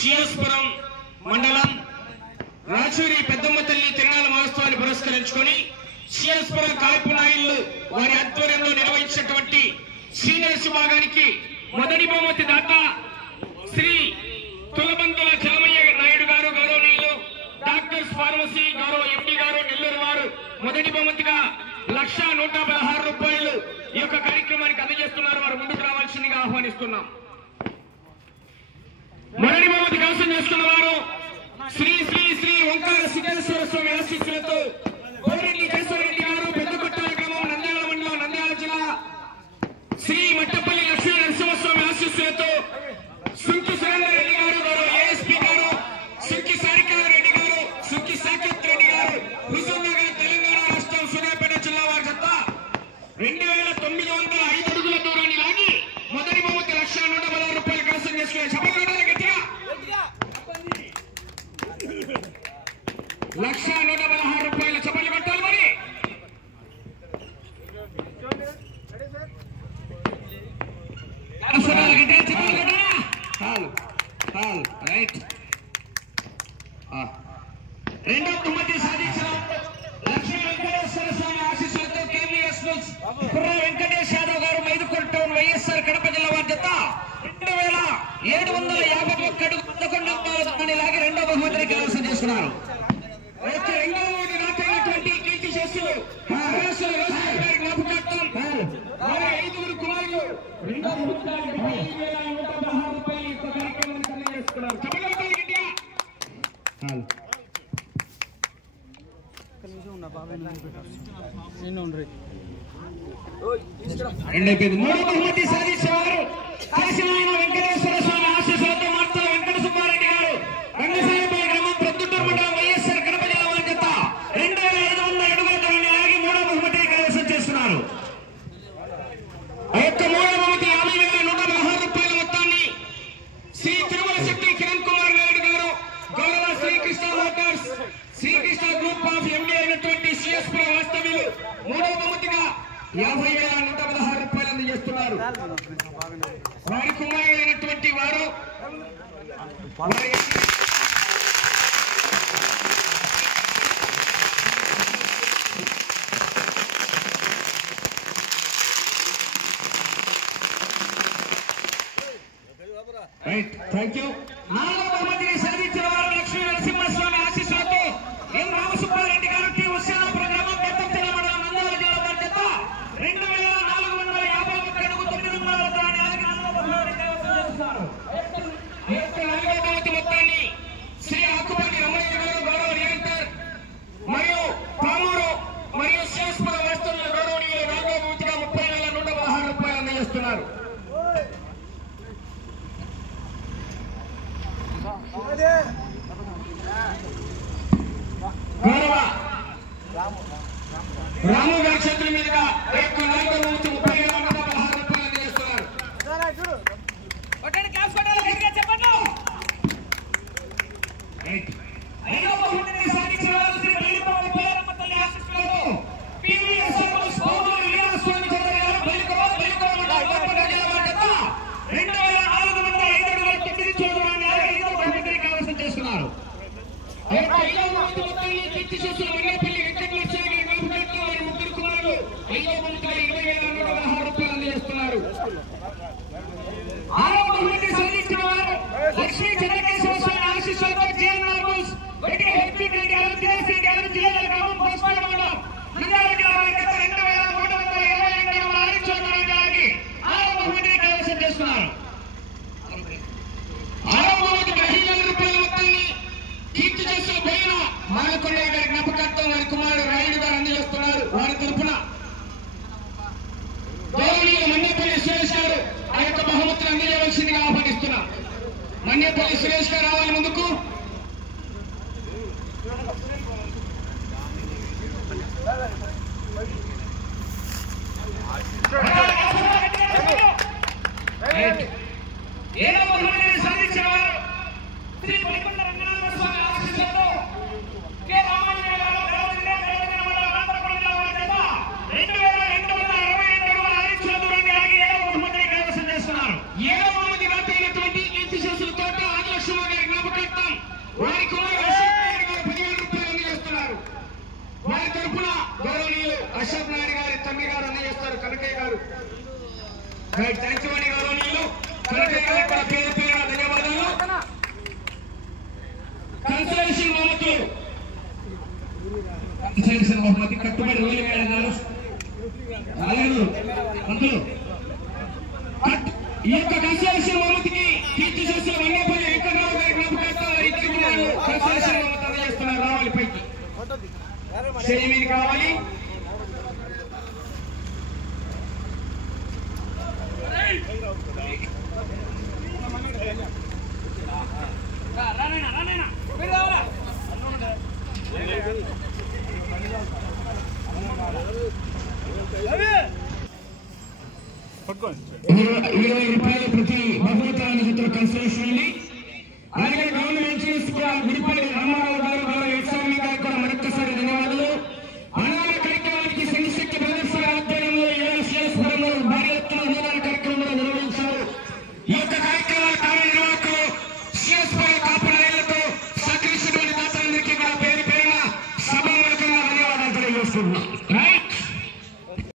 సిఎస్పురం మండలం రాచూరి పెద్దమ్మ తల్లి తిరునాళ్ళ మహోత్సవాన్ని పురస్కరించుకొని సిఎస్పురం కాల్పు నాయుళ్లు వారి ఆధ్వర్యంలో నిర్వహించినటువంటి సీనియర్స్ విభాగానికి మొదటి బహుమతి దాత శ్రీ తులబంతుల చలమయ్య నాయుడు గారు గౌరవనీయులు డాక్టర్స్ ఫార్మసీ గౌరవ ఎండి గారు నెల్లూరు వారు మొదటి బహుమతిగా 1,116 రూపాయలు ఈ యొక్క కార్యక్రమానికి అందజేస్తున్నారు. వారు ముందుకు రావాల్సిందిగా ఆహ్వానిస్తున్నాం. మొదటి బహుమతి కైవసం చేసుకున్న వారు శ్రీ శ్రీ శ్రీ ఓంకార సిద్ధేశ్వర స్వామి ఆశీస్సులతో కోరెడ్డి కేశవరెడ్డి గారు పెద్దకొట్టాల గ్రామం నంద్యాల మండలం నంద్యాల జిల్లా శ్రీ మట్టపల్లి లక్ష్మీ నరసింహస్వామి ఆశీస్సులతో సుంకి సురేందర్ రెడ్డి గారు గౌరవ ఏఎస్పీ గారు సుంకి సారికారెడ్డి గారు సుంకి సాకేత్ రెడ్డి గారు హుజూర్ నగర్ తెలంగాణ రాష్ట్రం సూర్యాపేట జిల్లా వారి జత 2,905 అడుగుల దూరాన్ని లాగి మొదటి బహుమతి 1,116 రూపాయలు కైవసం చేసుకునే సభలు గట్టిగా 1,116 రూపాయల చప్పట్లు కొట్టాలి. మరి రెండవ బహుమతి సాధించిన లక్ష్మీ వెంకటేశ్వర స్వామి ఆశీస్సులతో కేవీఎస్ కుర్ర వెంకటేష్ యాదవ్ గారు మైదుకూరు టౌన్ వైఎస్ఆర్ కడప జిల్లా వారి జత 2,751 అడుగు 11 అంకాల లాగి రెండవ బహుమతిని కైవసం చేసుకున్నారు. రెండవ బహుమతి దాటైనటువంటి కీర్తి శిష్యులు జ్ఞాపకార్థం వారి 5 కుమారులు రెండవ బహుమతి 5,116 రూపాయలు ఈ కార్యక్రమానికి అందజేస్తున్నారు. మూడవ బహుమతి సాధించేవారు కాశీనారాయణ వెంకటేశ్వర స్వామి ఆశీస్సులతో మార్తల వెంకట సుబ్బారెడ్డి గారు రంగసాయిపల్లి గ్రామం ప్రొద్దుటూరు మండలం వైఎస్ఆర్ కడప జిల్లా వారి జత 2,500 అడుగుల దూరాన్ని ఆగి మూడవ బహుమతిని కైవసం చేస్తున్నారు. ఆ యొక్క మూడవ బహుమతి 50,116 రూపాయల మొత్తాన్ని శ్రీ తిరుమల శక్తి కిరణ్ కుమార్ నాయుడు గారు గౌరవ Srikrishna motors Srikrishna group of MD అయినటువంటి సిఎస్పీ వాస్తవ్యులు మూడవ బహుమతిగా 50,116 రూపాయలు అందజేస్తున్నారు. వారి కుమారులైనటువంటి వారు థ్యాంక్ యూ. నాలుగవ బహుమతిని సాధించిన వారు లక్ష్మీ నరసింహస్వామి ఆశీస్సులతో ఎం రామసుబ్బారెడ్డి గారు టీ ఉస్యానాపురం గ్రామం పెద్దపల్లి మండలం నంద్యాల జిల్లా వారి జత 2,451 అడుగు 9 అంకాల దూరాన్ని ఆగి నాలుగవ బహుమతిని కైవసం చేస్తున్నారు. ఈ యొక్క నాలుగవ బహుమతి మొత్తాన్ని శ్రీ ఆకుపల్లి రమణయ్య గారు గౌరవ డైరెక్టర్ మరియు పామూరు మరియు శివస్పుర వాస్తవ్యుల గౌరవనీయులు నాలుగవ బహుమతిగా 30,116 రూపాయలు అందజేస్తున్నారు. గౌరవ రాము గారి చేతుల మీదుగా నాలుగో బహుమతి 30,116 రూపాయలు అందజేస్తున్నారు. ఐదవ బహుమతిని సాధించిన వారు శ్రీ బలిపల్లి పేరమ్మ తల్లి ఆశీస్సులతో పివిఎస్ స్వామి వీరస్వామి చౌదరి గారు బలిపల్లి జిల్లా వారి జత 2,405 అడుగుల 9 చౌదరాన్ని ఐదవ బహుమతిని కైవసం చేస్తున్నారు. ఐదవ బహుమతి మొత్తాన్ని కీర్తి శిష్యులు మల్లెపల్లి వెంకటేశ్వర గారి జ్ఞాపకార్థం వారి 3 కుమారులు ఐదవ బహుమతిగా 20,116 అశోక్ నాయుడు గారి తమ్మి గారు అందజేస్తారు కనకయ్య గారు. థ్యాంక్స్ అండి గౌరవనీయులు కనకయ్య గారు కూడా పేరు పేరు ధన్యవాదాలు. కన్సలేషన్ బహుమతి కట్టుబడి రోజు గారు ఈ యొక్క కన్సలేషన్ బహుమతికి కీర్తి చేసిన వంగేపల్లి వెంకటరావు గారి జ్ఞాపకార్థం ఇద్దరు కన్సలేషన్ బహుమతి అందజేస్తున్నారు. రావాలి పైకి స్టేజ్ మీద కావాలి. ₹20 ప్రతి బహుమతి కన్సలేషన్ ఉంది. అలాగే గవర్నమెంట్ గుడిపల్లి రామారావు